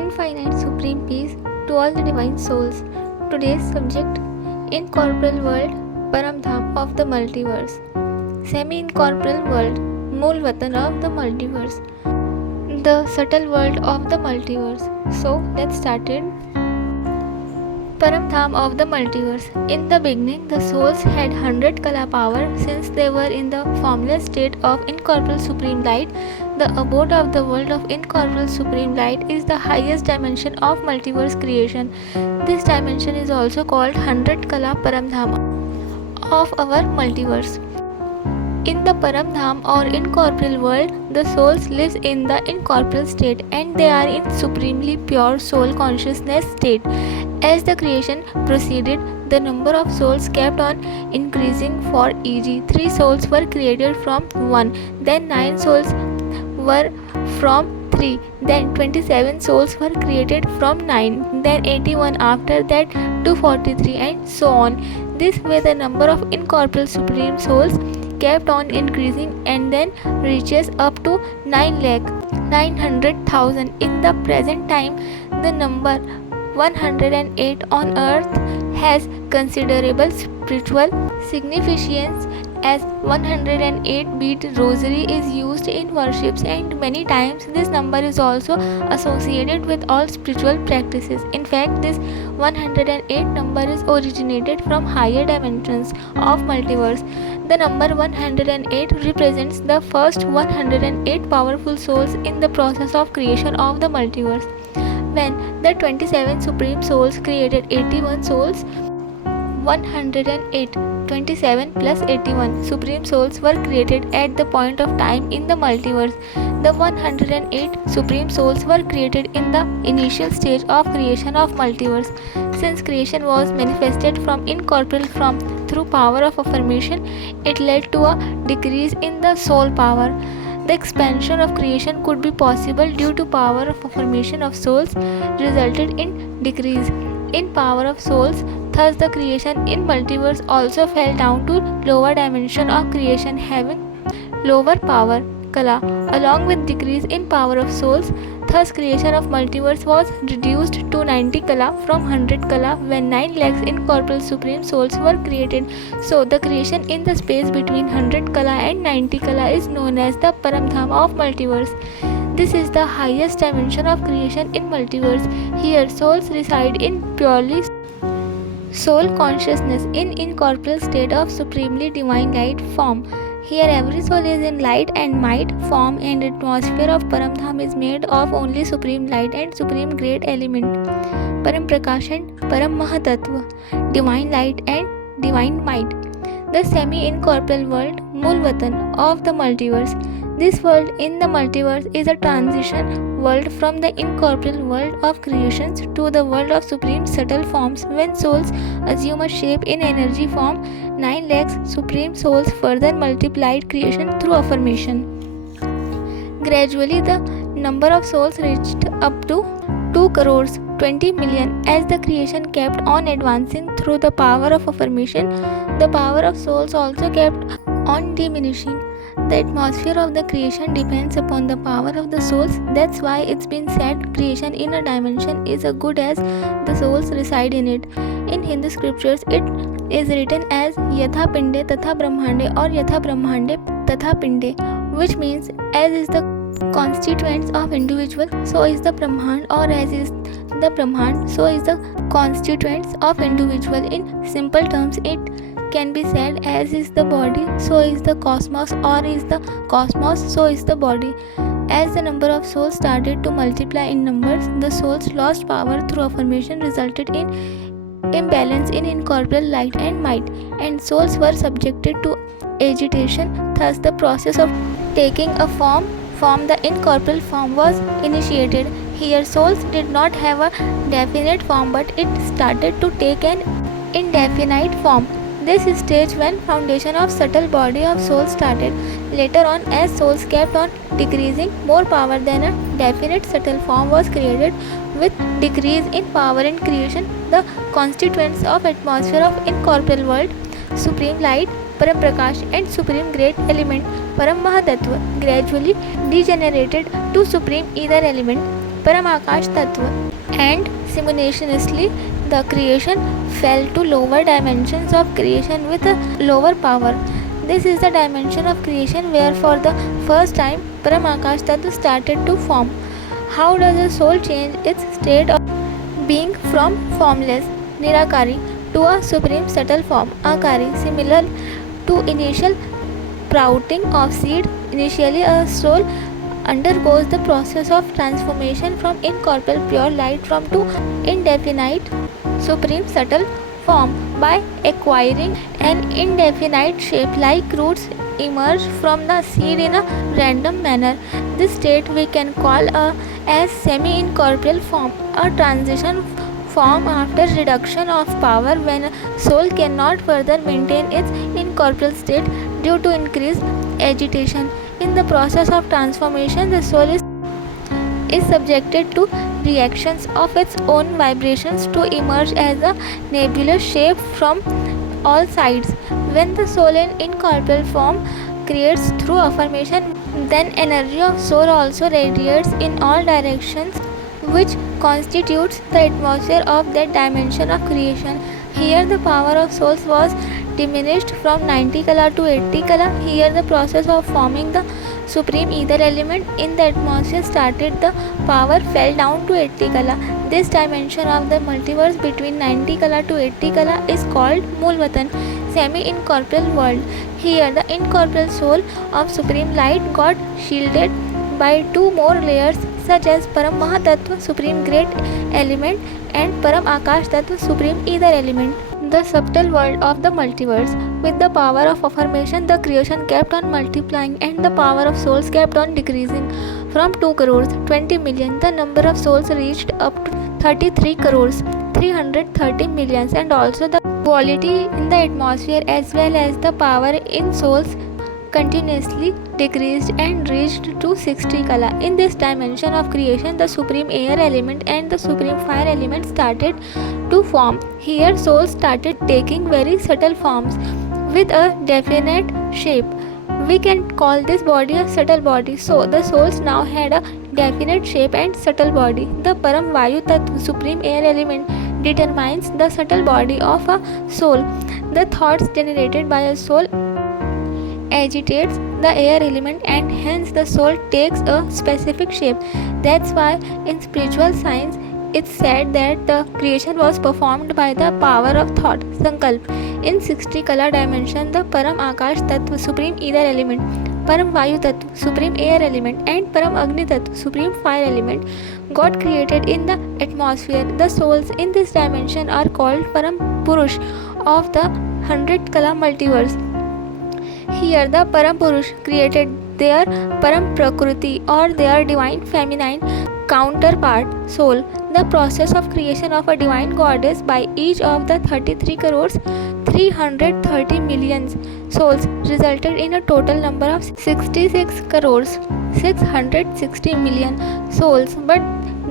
infinite supreme peace to all the divine souls. Today's subject: Incorporeal world, Paramdham of the multiverse. Semi-incorporeal world, Mool Vatan of the multiverse. The subtle world of the multiverse. So let's start it. Paramdham of the multiverse. In the beginning, the souls had 100 kala power since they were in the formless state of incorporeal supreme light. The abode of the world of incorporeal supreme light is the highest dimension of multiverse creation. This dimension is also called 100 kala Paramdham of our multiverse. In the Paramdham or incorporeal world, the souls live in the incorporeal state and they are in supremely pure soul consciousness state. As the creation proceeded, the number of souls kept on increasing. For e.g., 3 souls were created from 1, then 9 souls were from 3, then 27 souls were created from 9, then 81, after that 243, and so on. This way the number of incorporeal supreme souls kept on increasing and then reaches up to 9,900,000. In the present time, the number 108 on earth has considerable spiritual significance, as 108 bead rosary is used in worships, and many times this number is also associated with all spiritual practices. In fact, this 108 number is originated from higher dimensions of multiverse. The number 108 represents the first 108 powerful souls in the process of creation of the multiverse. When the 27 supreme souls created 81 souls, 108, 27 plus 81 supreme souls were created at the point of time in the multiverse. The 108 supreme souls were created in the initial stage of creation of multiverse. Since creation was manifested from incorporeal form through power of affirmation, it led to a decrease in the soul power. The expansion of creation could be possible due to power of affirmation of souls resulted in decrease in power of souls. Thus, the creation in multiverse also fell down to lower dimension of creation having lower power, kala, along with decrease in power of souls. Thus, creation of multiverse was reduced to 90 kala from 100 kala when 9 lakhs incorporeal supreme souls were created. So, the creation in the space between 100 kala and 90 kala is known as the Paramdham of multiverse. This is the highest dimension of creation in multiverse. Here, souls reside in purely soul consciousness in incorporeal state of supremely divine light form. Here every soul is in light and might form, and atmosphere of Paramdham is made of only supreme light and supreme great element, Param Prakash and Param Mahatattva, divine light and divine might. The semi-incorporeal world, Mool Vatan of the multiverse. This world in the multiverse is a transition world from the incorporeal world of creations to the world of supreme subtle forms. When souls assume a shape in energy form, 9 lakhs supreme souls further multiplied creation through affirmation. Gradually, the number of souls reached up to 2 crores 20 million. As the creation kept on advancing through the power of affirmation, the power of souls also kept on diminishing. The atmosphere of the creation depends upon the power of the souls. That's why it's been said creation in a dimension is as good as the souls reside in it. In Hindu scriptures, it is written as Yatha Pinde Tatha Brahmande or Yatha Brahmande Tatha Pinde, which means as is the constituents of individual, so is the Brahmand, or as is the Brahmand, so is the constituents of individual. In simple terms, it can be said as is the body, so is the cosmos, or is the cosmos, so is the body. As the number of souls started to multiply in numbers, the souls lost power through affirmation, resulted in imbalance in incorporeal light and might, and souls were subjected to agitation. Thus, the process of taking a form the incorporeal form was initiated. Here, souls did not have a definite form, but it started to take an indefinite form. This stage when foundation of subtle body of soul started. Later on, as souls kept on decreasing, more power than a definite subtle form was created. With decrease in power in creation, the constituents of atmosphere of incorporeal world, supreme light, Param Prakash, and supreme great element, Param Mahatattva, gradually degenerated to supreme ether element, Paramakash Tattva, and simultaneously the creation fell to lower dimensions of creation with a lower power. This is the dimension of creation where for the first time Paramakash Tattva started to form. How does the soul change its state of being from formless Nirakari to a supreme subtle form Akari, similar to initial sprouting of seed? Initially, a soul undergoes the process of transformation from incorporeal pure light from to indefinite supreme subtle form by acquiring an indefinite shape like roots emerge from the seed in a random manner. This state we can call as semi-incorporeal form, a transition form after reduction of power when a soul cannot further maintain its incorporeal state due to increased agitation. In the process of transformation, the soul is subjected to reactions of its own vibrations to emerge as a nebulous shape from all sides. When the soul in incorporeal form creates through affirmation, then energy of soul also radiates in all directions, which constitutes the atmosphere of that dimension of creation. Here the power of souls was diminished from 90 kala to 80 kala. Here the process of forming the supreme ether element in the atmosphere started. The power fell down to 80 kala. This dimension of the multiverse between 90 kala to 80 kala is called Mulvatan, semi-incorporeal world. Here the incorporeal soul of supreme light got shielded by two more layers such as Param Mahatattva, supreme great element, and Param Akash Tattva, supreme ether element. The subtle world of the multiverse. With the power of affirmation, the creation kept on multiplying and the power of souls kept on decreasing. From 2 crores 20 million, the number of souls reached up to 33 crores 330 millions, and also the quality in the atmosphere as well as the power in souls continuously decreased and reached to 60 kala. In this dimension of creation, the supreme air element and the supreme fire element started to form. Here souls started taking very subtle forms with a definite shape. We can call this body a subtle body. So the souls now had a definite shape and subtle body. The Param Vayu Tattva, supreme air element, determines the subtle body of a soul. The thoughts generated by a soul agitates the air element and hence the soul takes a specific shape. That's why in spiritual science it's said that the creation was performed by the power of thought, Sankalp. In 60 kala dimension, the Param Akash Tattva, supreme ether element, Param Vayu Tattva, supreme air element, and Param Agni Tattva, supreme fire element, got created in the atmosphere. The souls in this dimension are called Param Purush of the 100 kala multiverse. Here the Param Purush created their Param Prakriti or their divine feminine counterpart soul. The process of creation of a divine goddess by each of the 33 crores 330 millions souls resulted in a total number of 66 crores 660 million souls. But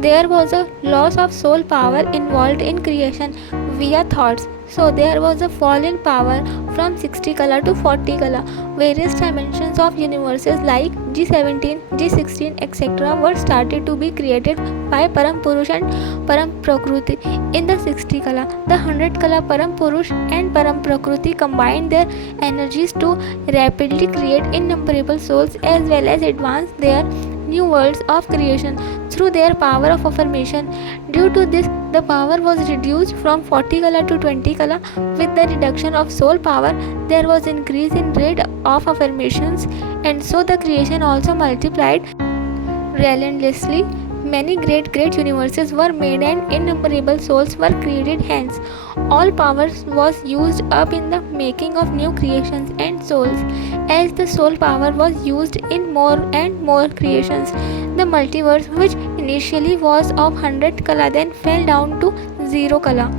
there was a loss of soul power involved in creation via thoughts. So there was a fall in power from 60 kala to 40 kala. Various dimensions of universes like G17, G16, etc. were started to be created by Param Purush and Param Prakriti. In the 60 kala, the 100 kala Param Purush and Param Prakriti combined their energies to rapidly create innumerable souls as well as advance their new worlds of creation through their power of affirmation. Due to this, the power was reduced from 40 kala to 20 kala. With the reduction of soul power, there was increase in rate of affirmations, and so the creation also multiplied relentlessly. Many great universes were made and innumerable souls were created. Hence, all powers was used up in the making of new creations and souls. As the soul power was used in more and more creations, the multiverse, which initially was of 100 kala, then fell down to 0 kala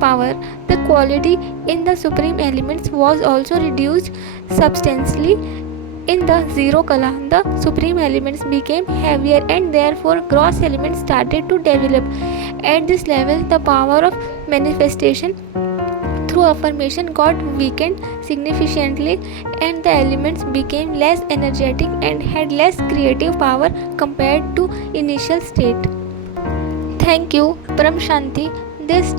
power. The quality in the supreme elements was also reduced substantially. In the 0 kala, the supreme elements became heavier and therefore gross elements started to develop. At this level, the power of manifestation through affirmation got weakened significantly and the elements became less energetic and had less creative power compared to initial state. Thank you, Param Shanti. This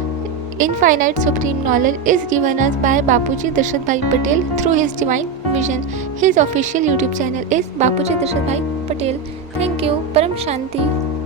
infinite supreme knowledge is given us by Bapujidashrathbhaipatel through his divine vision. His official YouTube channel is Bapujidashrathbhaipatel. Thank you, Param Shanti.